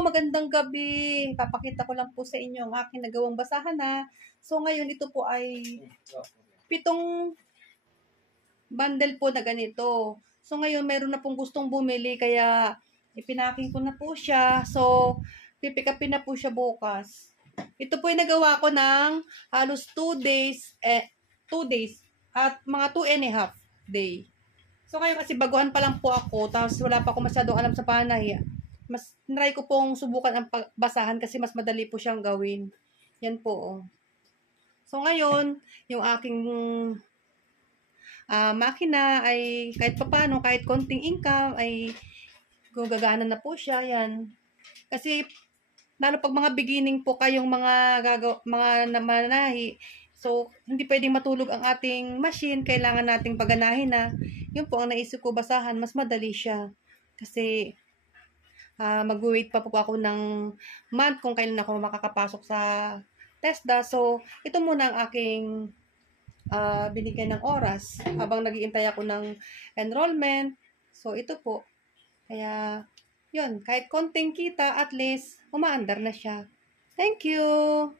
magandang gabi. Papakita ko lang po sa inyo ang aking nagawang basahan na. So ngayon ito po ay 7 bundle po na ganito. So ngayon meron na pong gustong bumili kaya ipinaking ko na po siya. So pipick upin na po siya bukas. Ito po ay nagawa ko ng halos 2 days, 2 days at mga 2.5 day. So ngayon kasi baguhan pa lang po ako, tapos wala pa ako masyadong alam sa panay. Mas try ko pong subukan ang basahan kasi mas madali po siyang gawin. Yan po. Oh. So ngayon, yung aking makina ay kahit papano, kahit konting income ay gumagana na po siya. Yan. Kasi lalo pag mga beginning po kayong mga namanahi, so hindi pwedeng matulog ang ating machine, kailangan nating paganahin na. Yun po ang naisip ko basahan, mas madali siya. Kasi mag-wait pa po ako ng month kung kailan ako makakapasok sa TESDA. So, ito muna ang aking binigyan ng oras habang nag-iintay ako ng enrollment. So, ito po. Kaya, yun, kahit konting kita, at least, umaandar na siya. Thank you!